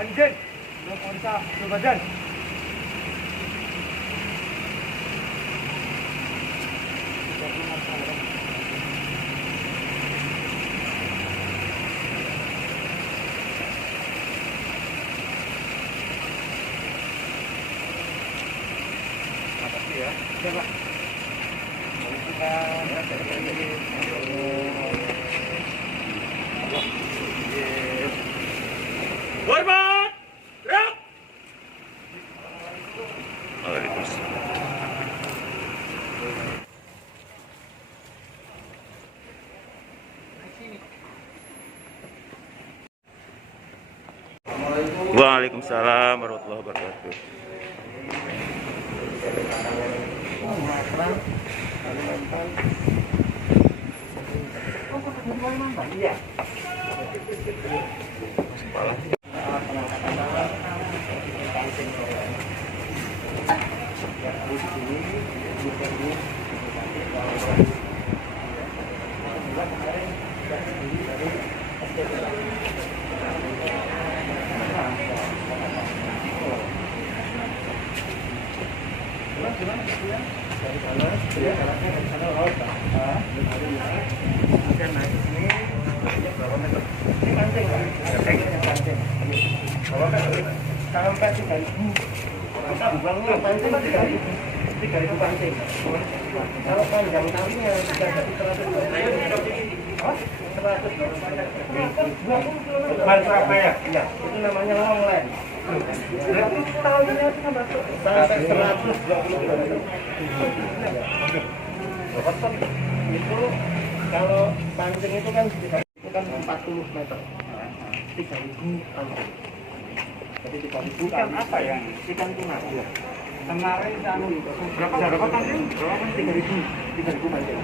Anjing, belum onca, belum badan. Makasih ya. Oke, Pak. Hormat! Gerak! Waalaikumsalam warahmatullahi wabarakatuh. Iya. Sampai 3.000. Kita buangnya pancing 3.000 pancing. Kalau panjang talinya sudah jadi 100. Ban Surabaya. Iya, itu namanya longline. Berarti talinya itu masuk sampai 120 km. Itu kalau pancing itu kan 40 meter. 3.000 pancing. Jadi 3.000 ikan apa yang ikan tuna ya. Kemarin berapa pancing? 3.000 pancing.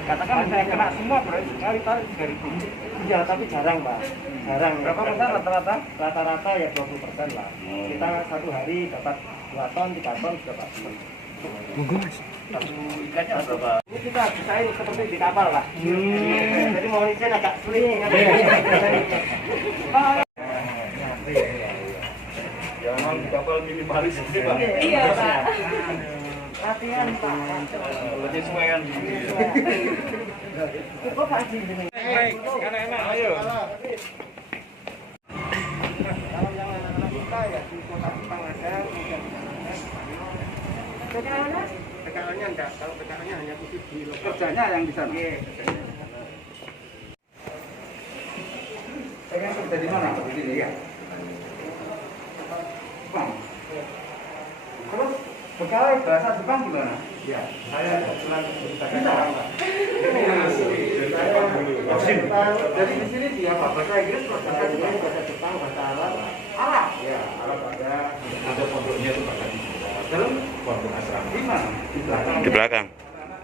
Katakan saya kena semua berarti sekali tarik 3.000. Iya, tapi jarang, Pak. Jarang. Berapa persen rata-rata? Rata-rata ya 20% lah. Kita satu hari dapat 2 ton, 3 ton sudah pasti. Monggo, Mas. Ikannya berapa? Ini kita desain seperti di kapal lah. Jadi mau izin agak sulit. Jangan di kapal minimalis ini, Pak. Iya, Pak. Latihan, Pak. Penyesuaian gitu. Cukup aja ini. Baik, enak-enak, ayo. Kalau yang anak-anak kita ya di kota Jepang ada, kemudian PKL-nya? PKL-nya enggak, kalau PKL-nya hanya khusus di lokal. Kerjanya yang di sana. Iya, Pengen kerja di mana? Di sini ya. Jepang. terus PKL bahasa Jepang gimana? Ya, saya kebetulan bisa. Jadi di sini dia bahasa Inggris, bahasa Jepang, bahasa Jepang, bahasa Arab. Arab? Ya, Arab ada pondoknya itu bahasa Jepang. Dalam Pondok asrama. di mana? Di belakang. Di belakang.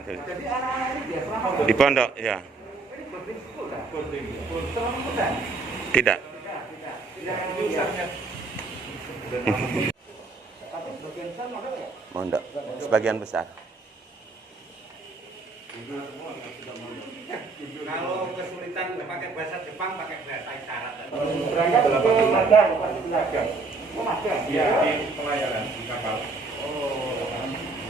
Jadi anak-anak ini biasa Di pondok, ya. ini boarding school kan? Boarding. Selama muda? Tidak. Tidak yang usahanya. Tapi sebagian besar mana ya? Pondok. Sebagian besar. Kalau kesulitan pakai bahasa Jepang, pakai bahasa isyarat. Berangkat ke Magang, pasti Magang. Oh, Magang? Iya, di pelayaran di kapal. Oh,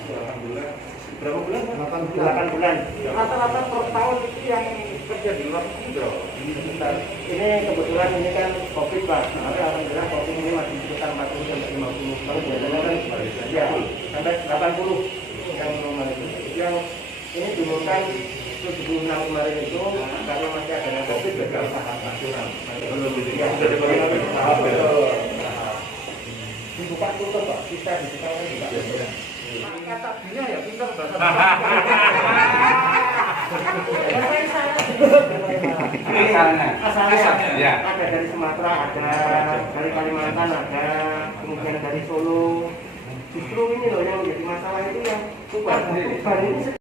Alhamdulillah. berapa bulan? 8 bulan. Rata-rata per tahun itu yang kerja di luar itu berapa? Ini kebetulan ini kan COVID, Pak. Tapi alhamdulillah COVID ini masih sekitar 40 sampai 50. Kalau biasanya kan ya, sampai 80 yang normal itu. Yang ini dimulai 76 kemarin itu karena masih ada COVID juga tahap nasional. Belum itu. Ya, Sudah diperlukan tahap ya. dibuka tutup, Pak. Kita dibuka kan juga. Kata dia ya pintar bahasa. Asalnya Ya. ada dari Sumatera, ada dari Kalimantan, ada kemudian dari Solo. Justru ini loh yang menjadi masalah itu yang Tuban ini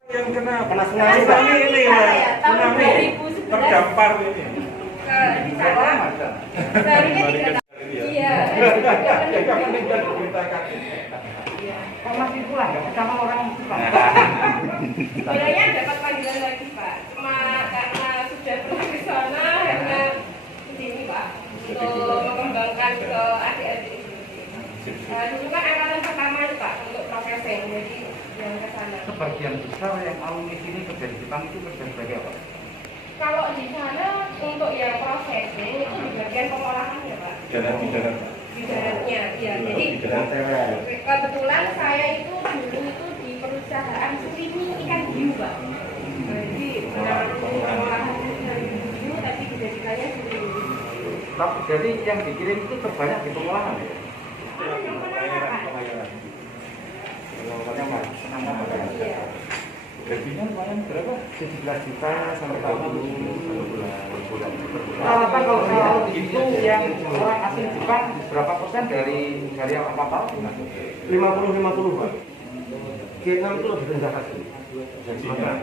Yang kena tsunami ini ya. Tahun Tsunami 2011 terdampar ini. di sana. Seharusnya tidak. Iya. kok masih pulang ya sama orang Jepang. Sebenarnya dapat panggilan lagi, Pak. Cuma karena sudah pernah ke sana, karena di sini, Pak, untuk mengembangkan Dulu kan angkatan pertama itu Pak untuk processing, jadi yang ke sana. Sebagian besar yang alumni sini kerja di Jepang itu kerja sebagai apa? Kalau di sana untuk yang processing itu di bagian pengolahan ya Pak. Di daratnya, ya. Jadi kebetulan saya itu dulu itu di perusahaan streaming ikan hiu Pak. Jadi pengolahan ikan hiu tapi dijadikannya streaming. Tapi jadi yang dikirim itu terbanyak di pengolahan ya? Iya. Gajinya lumayan berapa? 17 juta sampai 20 bulan. Rata-rata kalau itu yang orang asing Jepang berapa persen dari awak kapal? 50-50 Pak. Vietnam itu lebih rendah lagi.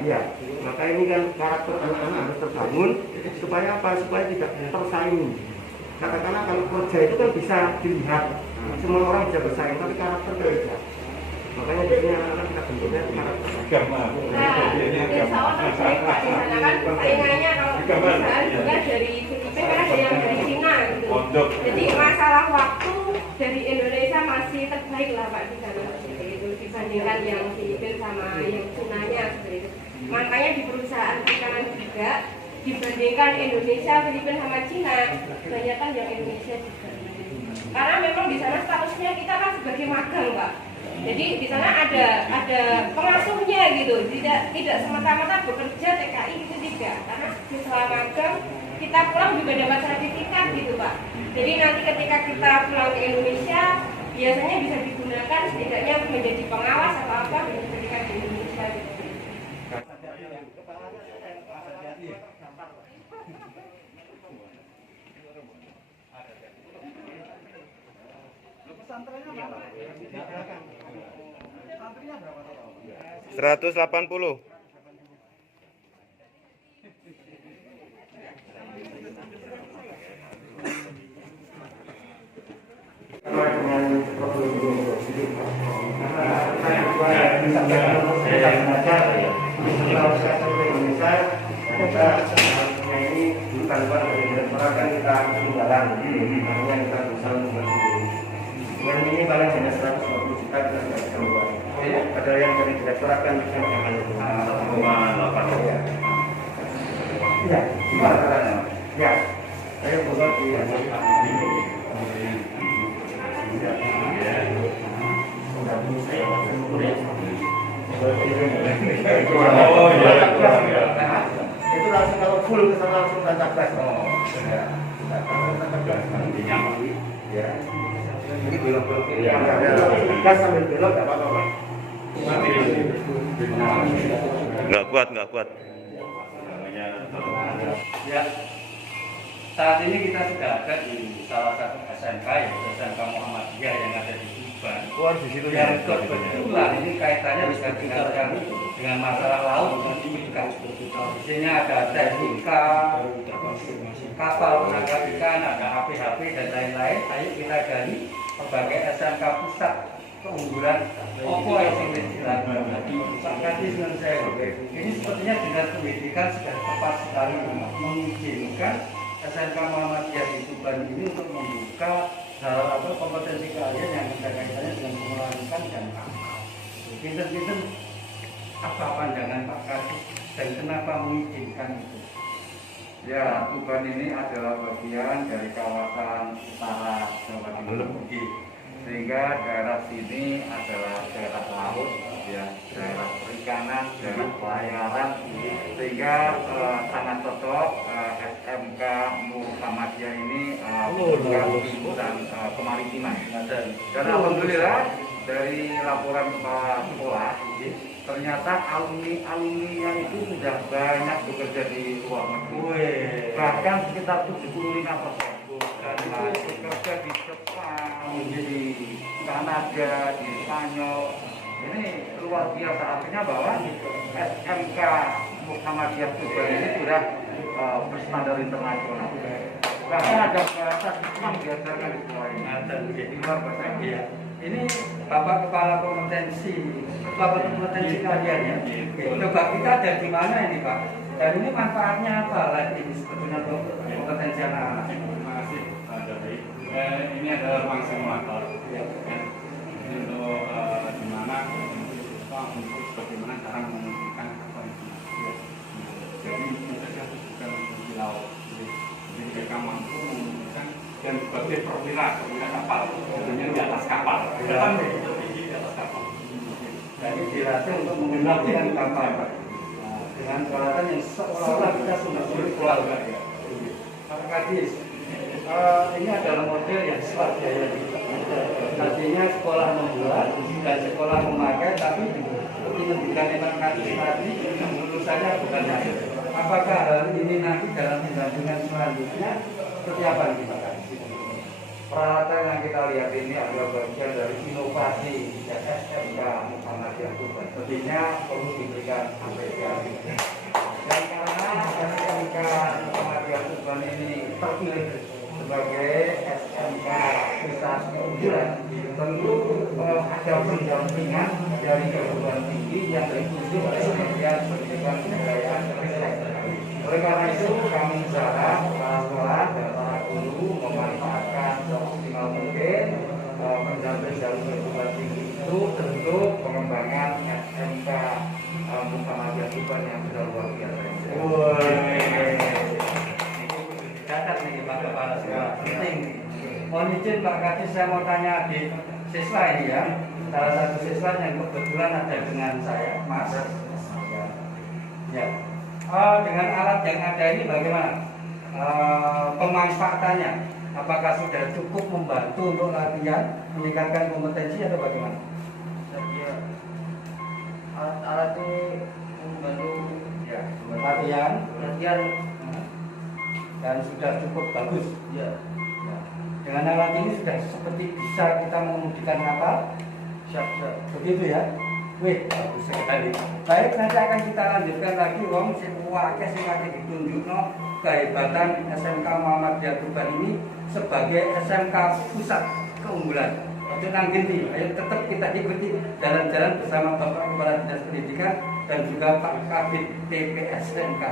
Iya, maka ini kan karakter anak-anak harus terbangun supaya apa? Supaya tidak tersaingi. Katakanlah kalau kerja itu kan bisa dilihat, semua orang bisa bersaing, tapi karakter tidak. Makanya di sini anak-anak kita bentuknya karakter. Nah, insya Allah terbaik Pak di sana kan saingannya kalau perusahaan juga dari Filipina kan ada yang dari Cina gitu. Jadi masalah waktu dari Indonesia masih terbaik lah Pak di sana seperti itu dibandingkan yang Filipina sama yang Cina-nya seperti itu. Makanya di perusahaan perikanan juga dibandingkan Indonesia, Filipina sama Cina, kebanyakan yang Indonesia juga. Karena memang di sana statusnya kita kan sebagai magang Pak. Jadi di sana ada pengasuhnya gitu, tidak semata-mata bekerja TKI gitu tidak, karena di selama magang kita pulang juga dapat sertifikat gitu Pak. Jadi nanti ketika kita pulang ke Indonesia biasanya bisa digunakan setidaknya menjadi pengawas atau apa ketika di Indonesia gitu. Pesantrennya berapa? 180. Sama dengan problem ini, karena saya juga bisa belajar setelah saya sampai Indonesia, kita ini bukan dari direktorat kan kita tinggalan, makanya kita bisa membuat sendiri. Yang ini paling hanya 120 juta kita tidak bisa membuat. Padahal yang dari direktorat kan bisa jangan 1,8 ya. Iya, gimana caranya? Ya, saya buat di itu langsung kalau full ke sana langsung tancap gas. Oh, ya. Ya. Ini belok-belok kiri. Gas sambil belok enggak apa-apa. Nggak kuat. Ya, saat ini kita sudah ada di salah satu SMK yaitu SMK Muhammadiyah yang ada di Tuban. Keluar di situ Yang kebetulan ini kaitannya bisa dengan masalah laut dan ikan. Di sini ada teknika, kapal penangkap ikan, ada APHP dan lain-lain. Ayo kita gali sebagai SMK pusat keunggulan Opo yang dilakukan Pak Kadis dan saya. Ini sepertinya dinas pendidikan sudah tepat sekali mengizinkan SMK Muhammadiyah di Tuban ini untuk membuka hal atau kompetensi kalian yang kaitannya dengan pengolahan ikan dan kapal. Pinter-pinter apa pandangan Pak Kadis dan kenapa mengizinkan itu? Ya, Tuban ini adalah bagian dari kawasan utara Jawa Timur, sehingga daerah sini adalah daerah laut, ya, daerah perikanan, daerah pelayaran, sehingga sangat cocok SMK Muhammadiyah ini dan kemaritiman. Dan alhamdulillah dari laporan kepala sekolah, ternyata alumni-alumninya itu sudah banyak bekerja di luar negeri, bahkan sekitar 75%. Dan itu bekerja di Jepang, di Kanada, di Spanyol. Ini luar biasa, artinya bahwa SMK Muhammadiyah Tuban ini sudah berstandar internasional. Bahkan ada bahasa Jepang diajarkan di sekolah ini. Jadi luar biasa. Iya. Ini Bapak Kepala Kompetensi kalian ya. Coba kita ada di mana ini Pak? Dan ini manfaatnya apa lagi sebetulnya untuk kompetensi anak-anak? Ini adalah ruang simulator. untuk bagaimana cara menghentikan kapal itu. Jadi mereka bukan di laut. Jadi mereka mampu menghentikan dan sebagai perwira kapal, tentunya di atas kapal. Kan di atas kapal. Jadi dilatih untuk mengendalikan kapal, Pak. Dengan peralatan yang seolah kita sudah keluar, Pak. Pak Kadis, ini adalah model yang swadaya. Artinya sekolah membuat dan sekolah memakai, tapi pendidikan Pak Kadis tadi lulusannya bukan hanya. Apakah hal ini nanti dalam pendampingan selanjutnya seperti apa nih Pak Kadis? Peralatan yang kita lihat ini adalah bagian dari inovasi SMK Muhammadiyah Tuban. Tentunya perlu diberikan apresiasi. Dan karena SMK Muhammadiyah Tuban ini terpilih sebagai SMK prestasi unggulan, tentu ada pendampingan dari perguruan tinggi yang diikuti oleh Kementerian Pendidikan dan Kebudayaan. Oleh karena itu kami berharap para sekolah dan para guru memanfaatkan semaksimal mungkin pendamping dari perguruan tinggi itu tentu pengembangan SMK Muhammadiyah Tuban yang sudah luar biasa. Catat nih Pak Kepala Sekolah, penting. Mohon izin Pak Kadis, saya mau tanya di siswa ini ya. Salah satu siswa yang kebetulan ada dengan saya, Mas. Ya. Dengan alat yang ada ini bagaimana pemanfaatannya? Apakah sudah cukup membantu untuk latihan, meningkatkan kompetensi atau bagaimana? Ya, alat ini membantu Ya, latihan latihan. dan sudah cukup bagus. Ya, Ya. Dengan alat ini sudah seperti bisa kita mengemudikan kapal. siap. Begitu ya. Wih, bagus sekali. Baik, nanti akan kita lanjutkan lagi wong sing akeh sing lagi ditunjukno kehebatan SMK Muhammadiyah Tuban ini sebagai SMK pusat keunggulan. Ojo nang ngendi, ayo tetap kita ikuti jalan-jalan bersama Bapak Kepala Dinas Pendidikan dan juga Pak Kabid TPSMK.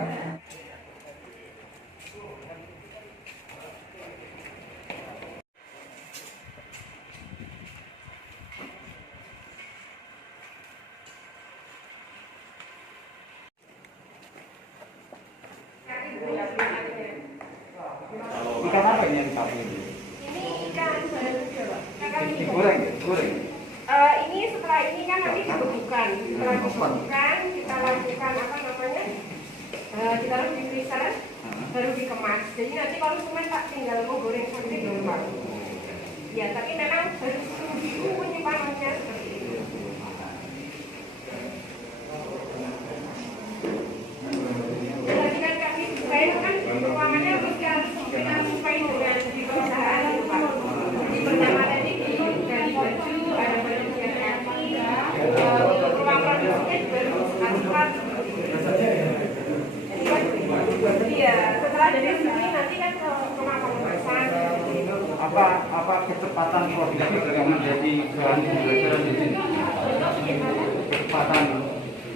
Ikan apa ini yang dikasih ini? Ini ikan baruga, Pak. Ikan ini. Digoreng, goreng. Ini setelah ini kan nanti dibekukan. Setelah dibekukan, kita lakukan apa namanya? Ditaruh di freezer, baru dikemas. Jadi nanti konsumen Pak tinggal menggoreng seperti itu Pak. Ya, tapi memang harus suhu penyimpanannya seperti itu. Jadi kan kami supaya kan ruangannya harus supaya dengan di perusahaan itu Pak. Di pertama tadi dari baju, ada baju yang kaki, ruang produksinya juga harus asupan seperti itu. Iya, setelah dari sini nanti kan ke pemasaran. Apa kecepatan produksi yang menjadi bahan pembelajaran di sini? Kecepatan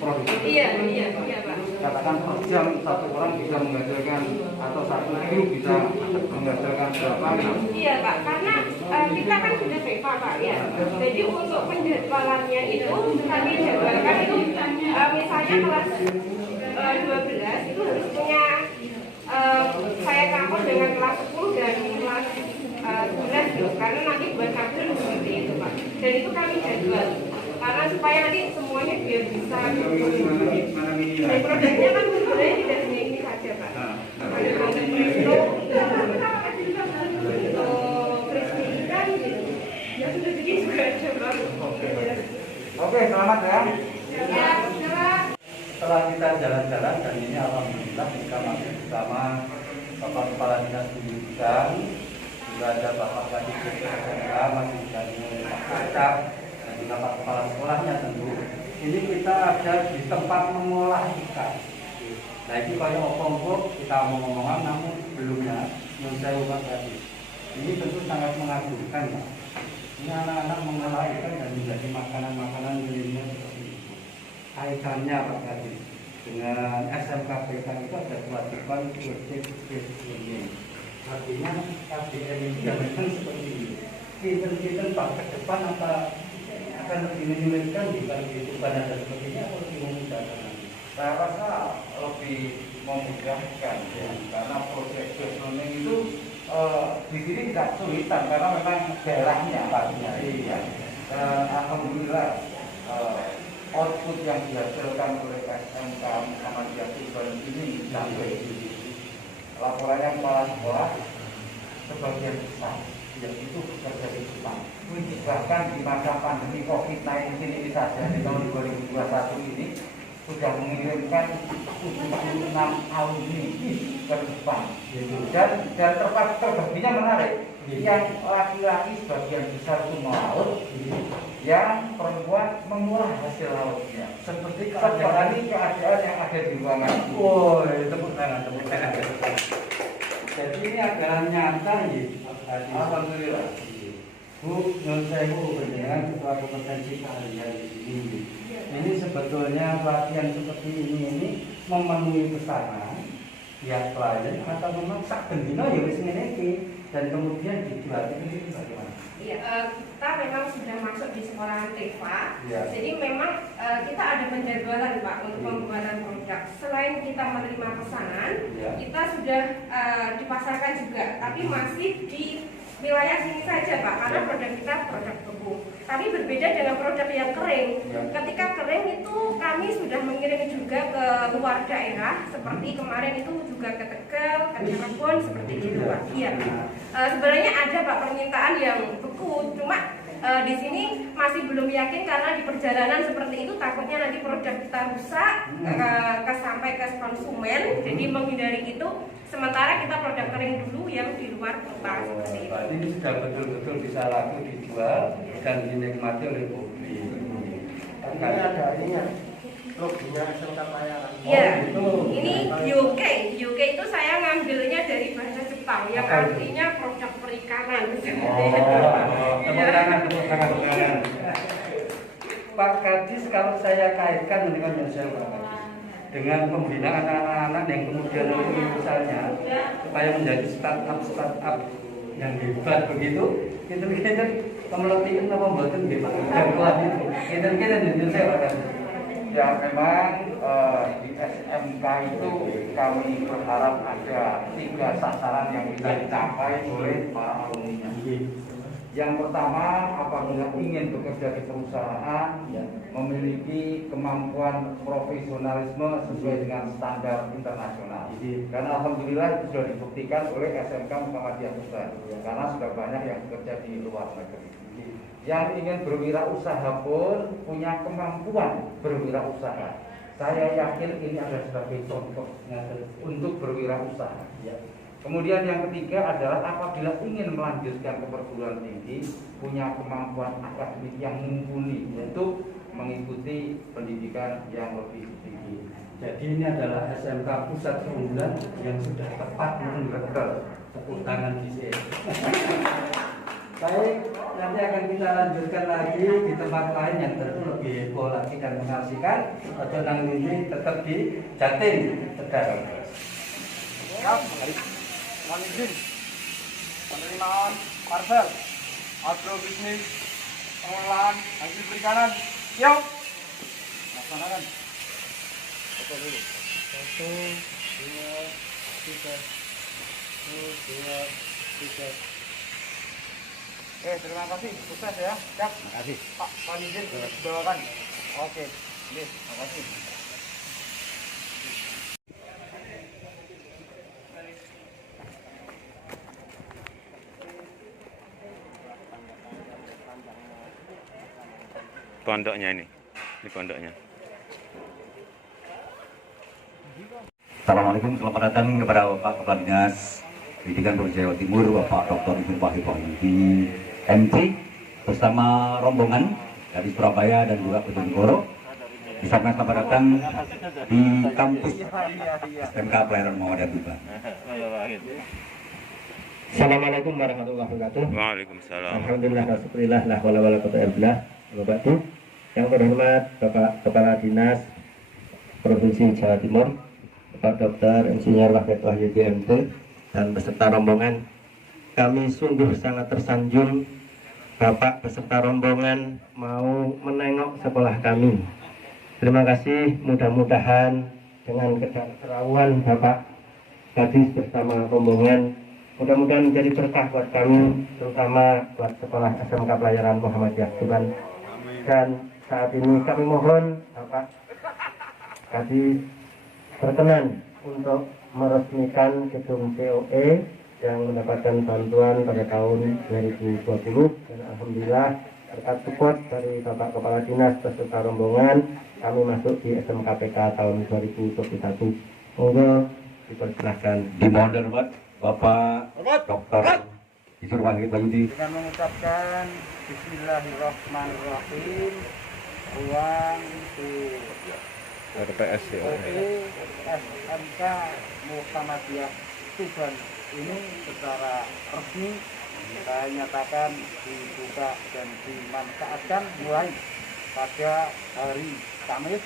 produksi. Iya Pak. Katakan per jam satu orang bisa menghasilkan atau satu guru bisa menghasilkan berapa? Iya Pak, karena kita kan sudah BEPA Pak ya. Jadi untuk penjadwalannya itu kami jadwalkan itu misalnya kelas 12 itu harus punya saya campur dengan kelas 10 dan kelas 11 gitu. Karena nanti buat kapsul seperti itu Pak. Dan itu kami jadwal. Karena supaya nanti semuanya biar bisa dan produknya kan sebenarnya tidak hanya ini saja Pak. Ada produk presto, crispy ikan gitu. Ya sudah bikin juga ada Pak. Oke, selamat ya. Ya, selamat. Setelah kita jalan-jalan dan ini alhamdulillah kita masih bersama Bapak Kepala Dinas Pendidikan, juga ada Bapak Kadis SMK, masih dari Pak Acap dan juga Pak Kepala Sekolahnya tentu. Ini kita ada di tempat mengolah ikan. Nah ini kayak opong kita ngomong-ngomongan, namun sebelumnya menurut saya Pak Kadis, ini tentu sangat mengagumkan Pak. Ini anak-anak mengolah ikan dan menjadi makanan-makanan milenial seperti ini. Kaitannya Pak Kadis dengan SMK PK itu ada kewajiban project-based learning. Artinya KBL ini jangan seperti ini. Kita Pak ke depan apa akan lebih menyulitkan jika dibutuhkan ada sepertinya atau lebih memudahkan nanti? Saya rasa lebih memudahkan ya, karena proses learning itu di sini tidak kesulitan karena memang daerahnya pastinya. Iya. Dan alhamdulillah output yang dihasilkan oleh SMK Muhammadiyah Tuban ini sampai laporannya kepala sekolah sebagian besar yaitu bekerja di Jepang. Bahkan di masa pandemi COVID-19 ini saja di tahun 2021 ini sudah mengirimkan 76 alumni ke Jepang. Dan terbuktinya menarik. Yang laki-laki sebagian besar itu melaut, yang perempuan mengolah hasil lautnya. Seperti keadaan yang ada di ruangan. Oh, tepuk tangan. Jadi ini adalah nyata ya. Alhamdulillah. Bu, menurut saya Bu, dengan ketua kompetensi keahlian di sini. Ini sebetulnya pelatihan seperti ini memenuhi pesanan pihak klien atau memang sak bendino ya wis ngene iki dan kemudian dijual ini bagaimana? Iya, kita memang sudah masuk di sekolahan TEVA. Ya. Jadi memang kita ada penjadwalan Pak untuk pembuatan produk. Selain kita menerima pesanan, Ya. kita sudah dipasarkan juga, tapi masih di wilayah sini saja Pak, karena produk kita produk beku. Tapi berbeda dengan produk yang kering. Ya. Ketika kering itu kami sudah mengirim juga ke luar daerah, seperti kemarin itu juga ke Tegal, ke Cirebon, seperti itu Pak. Iya. Sebenarnya ada Pak permintaan yang beku, cuma di sini masih belum yakin karena di perjalanan seperti itu takutnya nanti produk kita rusak sampai ke konsumen, jadi menghindari itu. Sementara kita produk kering dulu yang di luar kota seperti itu. Ini sudah betul-betul bisa laku dijual dan dinikmati oleh publik. Ini ada ininya, logonya SMK Pelayaran. Iya, gitu. ini UK. UK itu saya ngambilnya dari bahasa Jepang yang artinya produk perikanan. Tepuk tangan. Pak Kadis, kalau saya kaitkan dengan yang saya katakan dengan pembinaan anak-anak yang kemudian nanti misalnya supaya menjadi startup yang hebat begitu, kita pemelatihan apa membuatkan hebat dan kuat itu, kita Indonesia Pak Kadis. Ya memang di SMK itu kami berharap ada 3 sasaran yang bisa dicapai oleh para alumni. Yang pertama, apabila ingin bekerja di perusahaan, memiliki kemampuan profesionalisme sesuai dengan standar internasional. Karena alhamdulillah itu sudah dibuktikan oleh SMK Muhammadiyah Tuban, karena sudah banyak yang bekerja di luar negeri. Yang ingin berwirausaha pun punya kemampuan berwirausaha. Saya yakin ini adalah sebagai contoh untuk berwirausaha. Kemudian yang ketiga adalah apabila ingin melanjutkan ke perguruan tinggi, punya kemampuan akademik yang mumpuni untuk mengikuti pendidikan yang lebih tinggi. Jadi ini adalah SMK Pusat Keunggulan yang sudah tepat menurut tepuk tangan di sini. Baik, nanti akan kita lanjutkan lagi di tempat lain yang tentu lebih heboh lagi dan mengasihkan. Atau nang ini tetap di Jatim, Tegal. Mohon izin penerimaan parcel agrobisnis pengolahan hasil perikanan. Yuk, laksanakan. Foto dulu. 1, 2, 3. 1, 2, 3. Terima kasih, sukses ya. Siap. Terima kasih. Pak, mohon izin doakan. Oke, terima kasih. Pondoknya ini pondoknya. Assalamualaikum, selamat datang kepada Bapak Kepala Dinas Pendidikan Provinsi Jawa Timur, Bapak Dr. Ibnu Wahid Wahyudi, MC, bersama rombongan dari Surabaya dan juga Bojonegoro. Di sana selamat datang di kampus SMK Pelayaran Muhammadiyah Tuban. Assalamualaikum warahmatullahi wabarakatuh. Waalaikumsalam. Alhamdulillah, alhamdulillah, la haula wala quwwata illa billah. Yang terhormat Bapak Kepala Dinas Provinsi Jawa Timur, Bapak Dr. Insinyur Wahid Wahyudi MT dan beserta rombongan, kami sungguh sangat tersanjung Bapak beserta rombongan mau menengok sekolah kami. Terima kasih, mudah-mudahan dengan kederauan Bapak Kadis bersama rombongan, mudah-mudahan menjadi berkah buat kami, terutama buat sekolah SMK Pelayaran Muhammadiyah Tuban. Dan saat ini kami mohon Bapak Kadis berkenan untuk meresmikan gedung COE yang mendapatkan bantuan pada tahun 2020, dan alhamdulillah berkat support dari Bapak Kepala Dinas beserta rombongan kami masuk di SMKPK tahun 2021. Monggo dipersilahkan. Dimohon hormat Bapak Dr. Isur Wahid Bayudi. Dengan mengucapkan Bismillahirrahmanirrahim, uang di RPS SMK Muhammadiyah Tuban ini secara resmi saya nyatakan dibuka dan dimanfaatkan mulai pada hari Kamis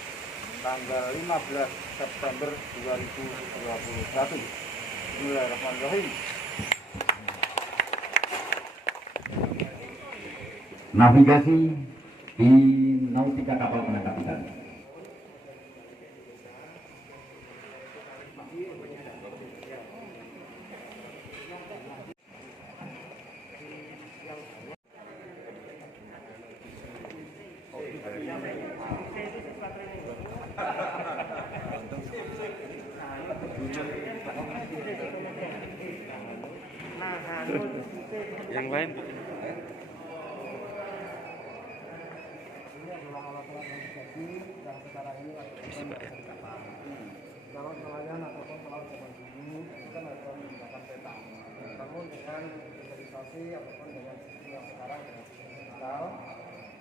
tanggal 15 September 2021. Bismillahirrahmanirrahim. Navigasi di nautika kapal penangkap ikan. Yang lain Kalau nelayan ataupun pelaut zaman dulu itu kan ada menggunakan peta. Namun dengan digitalisasi ataupun dengan sistem yang sekarang dengan sistem digital,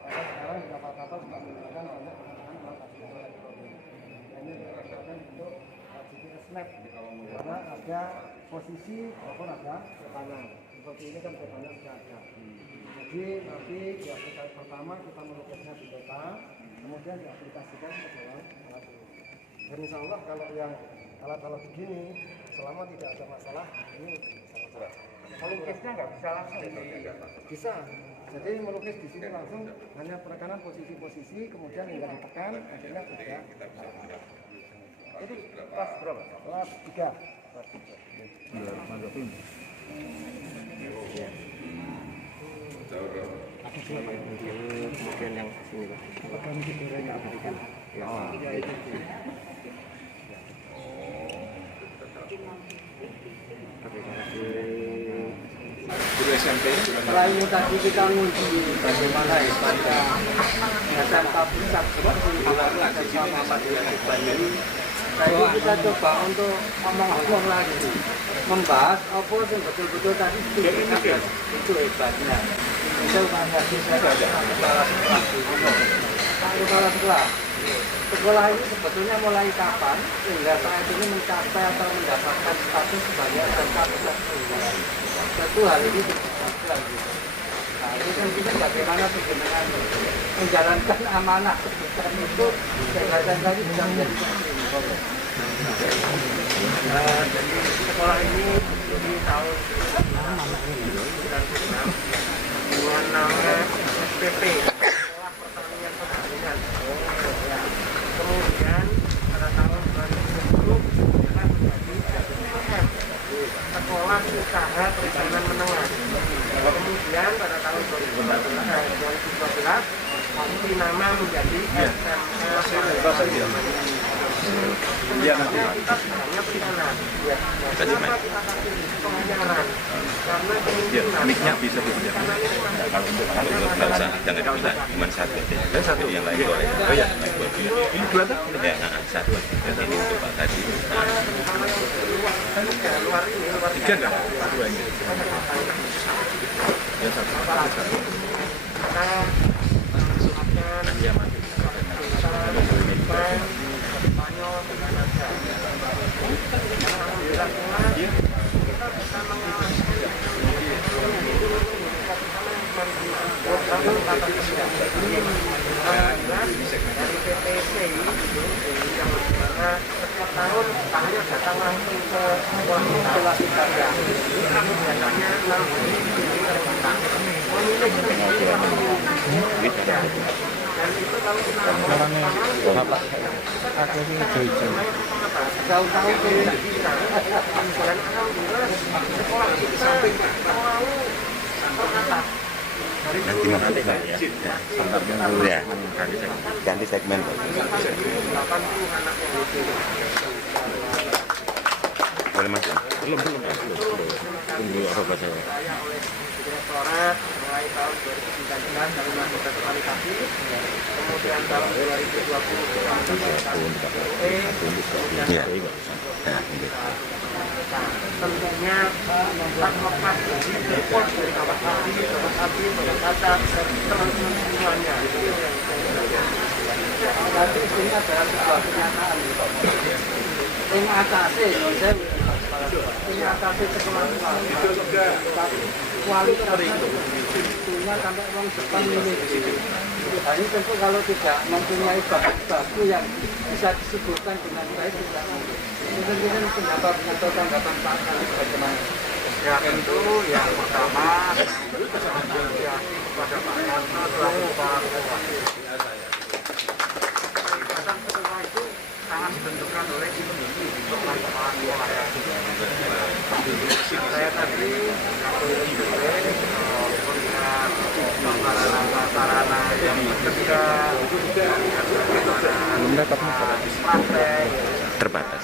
maka sekarang di kapal-kapal juga menggunakan banyak penggunaan alat artificial intelligence. Ini berdasarkan bentuk GPS map, karena ada posisi maupun ada petanya. Seperti ini kan petanya sudah ada. Jadi nanti di aplikasi pertama kita melukisnya di peta, kemudian diaplikasikan ke dalam alat ini. Dan insya Allah kalau yang alat-alat begini, selama tidak ada masalah, ini sangat melukisnya nggak bisa langsung bisa. Jadi melukis di sini langsung hanya penekanan posisi-posisi, kemudian tinggal ditekan, akhirnya sudah. Itu kelas berapa? Kelas 3. Kemudian yang sini Pak. Apakah yang diberikan? Guru SMP. Selain tadi kita menguji bagaimana SMK SMK Pusat seperti SMK Muhammadiyah Tuban ini, jadi kita coba untuk ngomong lagi, membahas apa yang betul-betul tadi itu hebatnya. Itu hanya saya kepala sekolah dulu. Kepala sekolah. Sekolah ini sebetulnya mulai kapan sehingga saat ini mencapai atau mendapatkan status sebagai SMK Pusat Unggulan. Satu hal ini tidak gitu. Nah, ini kan kita bagaimana dengan menjalankan amanah sebesar itu kegiatan tadi bisa menjadi seperti ini. Jadi sekolah ini di tahun 1996 namanya SPP, Sekolah Pertanian Pertanian. Kemudian pada tahun 2010 kita menjadi SPM, Sekolah Usaha Perikanan Menengah. Kemudian pada tahun 2012 ganti nama menjadi SMK. Iya nanti Pak. Kita sebenarnya pidana. Kenapa kita kasih pengajaran? Karena kemungkinan Mic-nya bisa dipinjam. Kalau untuk nggak usah, jangan dipinjam, cuma satu aja. Dan satu yang lain boleh. Oh ya, yang buat dia. Ini dua tak? Ya, satu aja. Dan ini untuk Pak tadi. Tiga enggak? Satu aja. Ya satu. Iya mati. Spanyol dengan Asia. Alhamdulillah kita bisa mengawasi dari PPC yang mana setiap tahun tahunya datang langsung ke sekolah kita. Biasanya 6 hari memilih Nanti masuk ya. Ya. Ganti segmen. Boleh masuk? Belum. Tunggu apa bahasanya? Direktorat mulai tahun 2019 kami melakukan kualifikasi, kemudian tahun 2020 kita melakukan Iya. tentunya membuat lepas support dari kawan api, pendekatan, teman-teman semuanya. Nanti ini adalah sebuah kenyataan. Ini atasnya, ini atasnya sekelas kualitasnya tentunya sampai orang Jepang ini. Ini tentu kalau tidak mempunyai baku yang bisa disebutkan dengan baik tidak mungkin. Mungkin pendapat atau tanggapan Pak Kali bagaimana? Ya tentu yang pertama apresiasi kepada Pak Karno selaku Kepala Sekolah. Kegiatan sekolah itu sangat ditentukan oleh institusi kepala sekolah ya. Saya tadi melihat sarana yang bekerja, praktek Terbatas.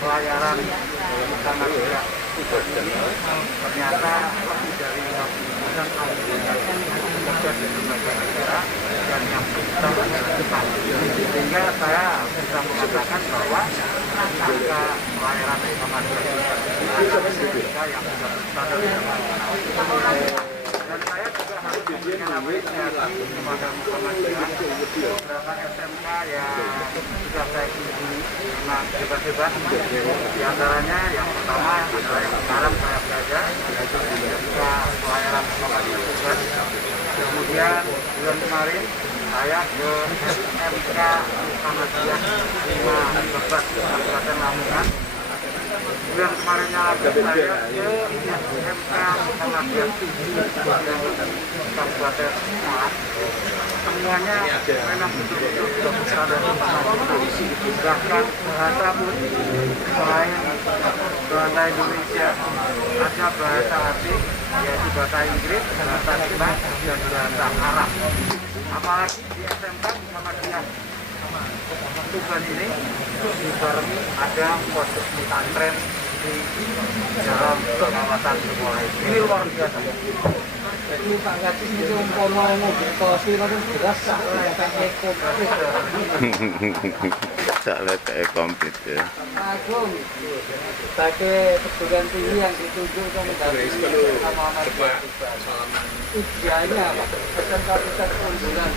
pelayaran sama tidak ternyata lebih dari 50% bekerja di lembaga negara dan yang kita adalah sehingga saya bisa mengatakan bahwa angka pelayaran sama tidak yang dan saya juga harus memberikan apresiasi kepada Muhammadiyah beberapa SMK yang sudah saya kunjungi memang hebat-hebat. Di antaranya yang pertama adalah yang sekarang saya belajar yaitu SMK pelayaran Muhammadiyah Tuban. Kemudian bulan kemarin saya ke SMK Muhammadiyah 5 Lebak Kabupaten Lamongan. Bulan kemarinnya lagi saya ke SMK Muhammadiyah 7 Kabupaten Malang. Semuanya memang betul-betul sudah besar dan bahkan bahasa pun selain bahasa Indonesia ada bahasa asing yaitu bahasa Inggris, bahasa Jepang dan bahasa Arab. Apalagi di SMK Muhammadiyah Tuban ini dibarengi ada pondok pesantren di dalam kawasan sekolah ini luar biasa. Ini Pak Gadis itu umpama mobil kosi itu beras sampai Salah komplit ya. Agung pakai perguruan tinggi yang ditunjuk untuk mendampingi Muhammadiyah. Ujiannya SMK pusat keunggulan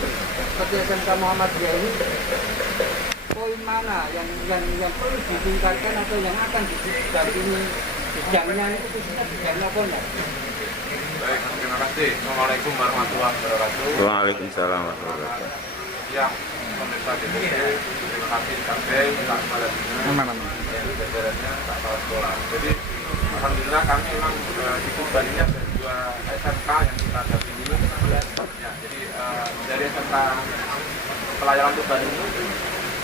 seperti SMK Muhammadiyah ini poin mana yang perlu ditingkatkan atau yang akan didampingi bidangnya itu khususnya bidangnya apa enggak? Baik, terima kasih. Assalamualaikum warahmatullahi wabarakatuh. Waalaikumsalam warahmatullahi wabarakatuh. Ya, pemirsa DPD, terima kasih Kak Bey, Kak Kepala Dinas, jajarannya, Kak Kepala Sekolah. Jadi, alhamdulillah kami memang di Tuban ini ada 2 SMK yang kita dampingi. Ya, jadi dari SMK pelayaran Tuban ini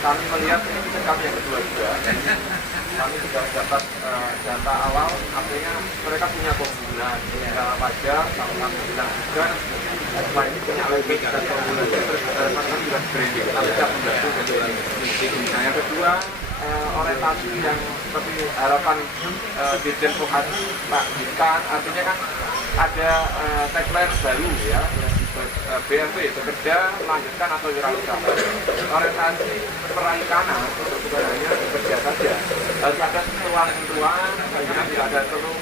kami melihat ini kami yang kedua juga. Kami sudah dapat data awal, artinya mereka punya keunggulan, punya pajak, sama bilang juga. Setelah ini punya lebih dan keunggulan, terus kami juga branding, kami bisa membantu dari ini. Nah yang kedua, orientasi yang seperti harapan Dirjen Vokasi Pak Dikan, artinya kan ada tagline baru ya, BMP bekerja, melanjutkan atau wirausaha. Orientasi perikanan bukan hanya bekerja saja, harus ada sentuhan-sentuhan, karena tidak ada perlu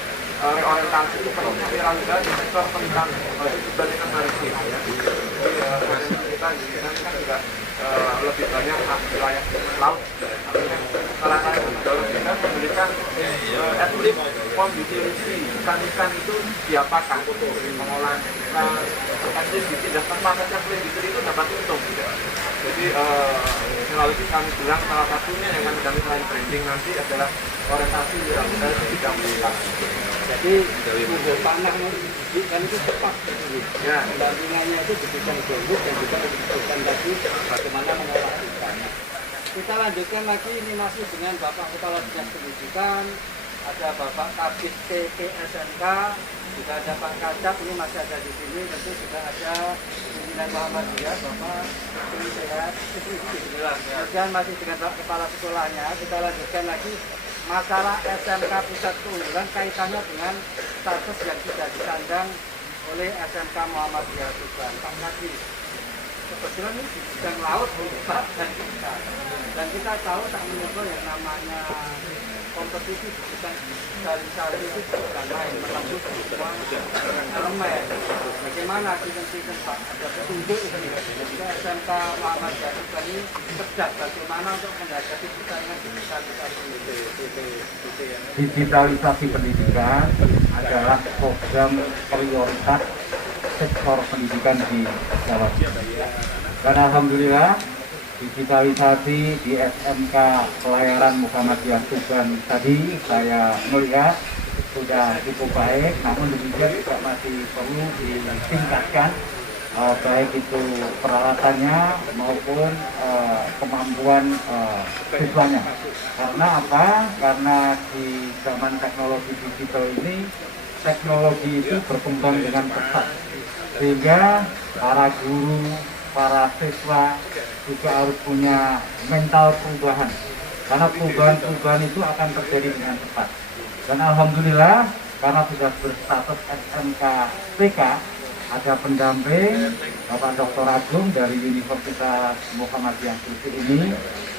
orientasi penuhnya wirausaha di sektor perikanan, itu dibandingkan maritim ya. Jadi kita di sini kan juga lebih banyak wilayah laut, artinya cara-cara mendorong kita memberikan atlet form utility ikan-ikan itu diapakan untuk pengolahan ikan atlet di tempat saja atlet itu dapat untung. Jadi selalu kami bilang salah satunya yang kami lain branding nanti adalah orientasi wirausaha di bidang pendidikan. Jadi untuk panah kan itu cepat. Ya. Pendampingannya itu diberikan gembuk dan juga diberikan tadi bagaimana mengolah ikan. Kita lanjutkan lagi, ini masih dengan Bapak Kepala Dinas Pendidikan, ada Bapak Kabid TP SMK, juga ada Pak Kacap, ini masih ada di sini, tentu juga ada pimpinan Muhammadiyah, Bapak ini sehat. Kemudian masih dengan Pak Kepala Sekolahnya, kita lanjutkan lagi masalah SMK Pusat Keunggulan kaitannya dengan status yang sudah disandang oleh SMK Muhammadiyah Tuban. Pak Kadi, kebetulan ini di bidang laut, Pak, dan kita tahu tak menyebut yang namanya kompetisi bukan sehari-hari itu bukan main, menembus semua elemen. Bagaimana kita Pak ada petunjuk ini SMK Muhammadiyah Tuban ini cerdas bagaimana untuk menghadapi persaingan Digitalisasi pendidikan adalah program prioritas sektor pendidikan di Jawa Timur. Dan alhamdulillah digitalisasi di SMK Pelayaran Muhammadiyah Tuban tadi saya melihat sudah cukup baik, namun demikian juga masih perlu ditingkatkan baik itu peralatannya maupun kemampuan siswanya. Karena apa? Karena di zaman teknologi digital ini teknologi itu berkembang dengan pesat, sehingga para guru, para siswa juga harus punya mental perubahan, karena perubahan itu akan terjadi dengan cepat. Dan alhamdulillah karena sudah berstatus SMK PK, ada pendamping Bapak Dr. Agung dari Universitas Muhammadiyah Tuban ini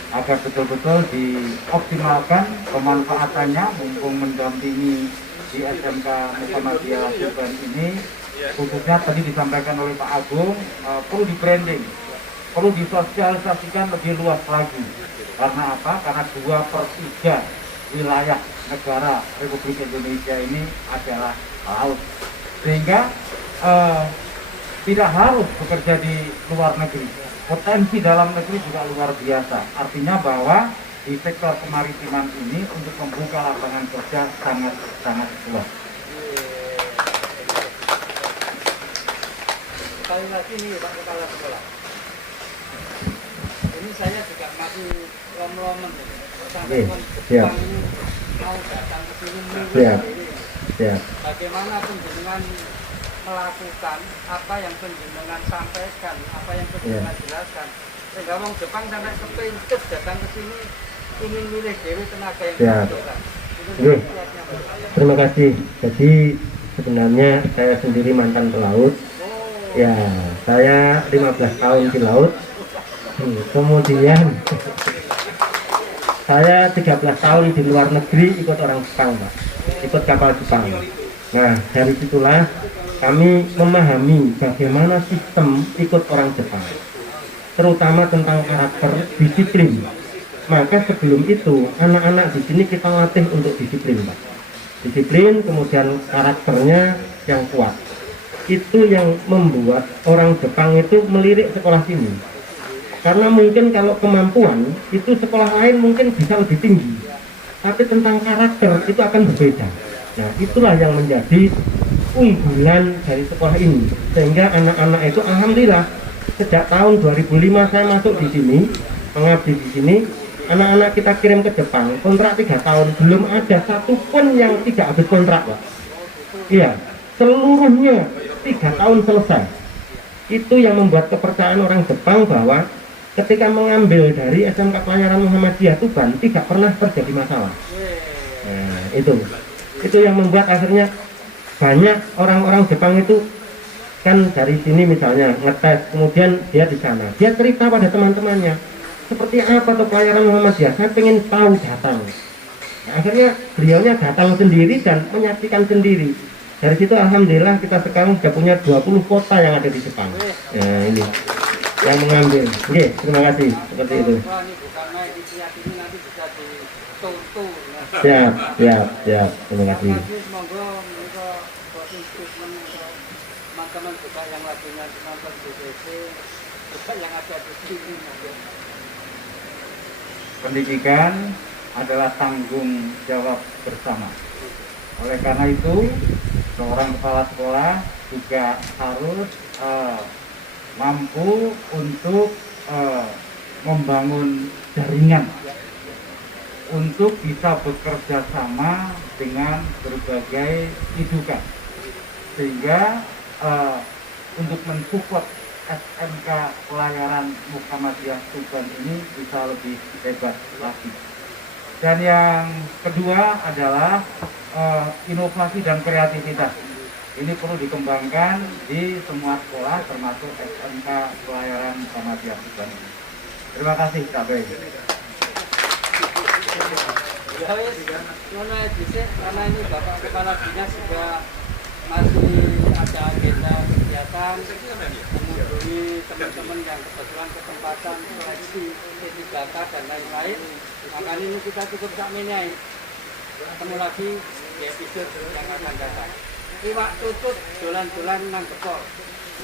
agar betul-betul dioptimalkan pemanfaatannya, mumpung mendampingi di SMK Muhammadiyah Tuban ini. Khususnya tadi disampaikan oleh Pak Agung, perlu di branding, perlu disosialisasikan lebih luas lagi. Karena apa? Karena 2/3 wilayah negara Republik Indonesia ini adalah laut, sehingga tidak harus bekerja di luar negeri. Potensi dalam negeri juga luar biasa. Artinya bahwa di sektor kemaritiman ini untuk membuka lapangan kerja sangat luas. Sekali lagi nih Pak Kepala Sekolah, ini saya juga masih lom-lomen sampai Jepang ini mau datang ke sini bagaimana penjenengan melakukan apa yang penjenengan sampaikan, apa yang penjenengan jelaskan, sehingga orang Jepang sampai kepincut datang ke sini ingin milih dewi tenaga yang dibutuhkan. Terima kasih. Jadi sebenarnya saya sendiri mantan pelaut. Ya, saya 15 tahun di laut. Kemudian saya 13 tahun di luar negeri ikut orang Jepang, Pak. Ikut kapal Jepang. Nah, dari situlah kami memahami bagaimana sistem ikut orang Jepang, terutama tentang karakter disiplin. Maka sebelum itu anak-anak di sini kita latih untuk disiplin, Pak. Disiplin, kemudian karakternya yang kuat. Itu yang membuat orang Jepang itu melirik sekolah sini. Karena mungkin kalau kemampuan itu sekolah lain mungkin bisa lebih tinggi, tapi tentang karakter itu akan berbeda. Nah, itulah yang menjadi unggulan dari sekolah ini, sehingga anak-anak itu alhamdulillah sejak tahun 2005 saya masuk di sini, mengabdi di sini. Anak-anak kita kirim ke Jepang kontrak 3 tahun, belum ada satupun yang tidak habis kontrak, Pak. Iya, seluruhnya 3 tahun selesai. Itu yang membuat kepercayaan orang Jepang bahwa ketika mengambil dari SMK Pelayaran Muhammadiyah Tuban tidak pernah terjadi masalah. Nah, itu yang membuat akhirnya banyak orang-orang Jepang itu kan dari sini misalnya ngetes, kemudian dia di sana, dia cerita pada teman-temannya seperti apa tuh Pelayaran Muhammadiyah, saya pengen tahu datang. Nah, akhirnya beliaunya datang sendiri dan menyaksikan sendiri. Dari situ alhamdulillah kita sekarang sudah punya 20 kota yang ada di Jepang. Nah, ini yang mengambil. Oke, terima kasih. Seperti itu. Siap. Terima kasih. Teman-teman juga yang lagunya nonton BTV, juga yang ada di sini. pendidikan adalah tanggung jawab bersama. Oleh karena itu, seorang kepala sekolah juga harus mampu untuk membangun jaringan untuk bisa bekerja sama dengan berbagai indukan, sehingga untuk mensupport SMK Pelayaran Muhammadiyah Tuban ini bisa lebih hebat lagi. Dan yang kedua adalah inovasi dan kreativitas. Ini perlu dikembangkan di semua sekolah termasuk SMK Pelayaran Muhammadiyah Tuban. Terima kasih Kak Bey. Ya wis, ngono ae dhisik karena ini Bapak Kepala Dinas juga masih ada agenda kegiatan mengunjungi teman-teman yang kebetulan kesempatan seleksi P3K dan lain-lain. Makanya ini kita cukup sakmene. Ketemu lagi di episode yang akan datang. Iwak tutut dolan-dolan nang Gepor.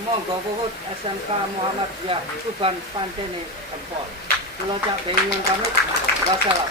Monggo puput SMK Muhammadiyah Tuban Pantene Gepor. Kula cak bengi pamit. Wassalam.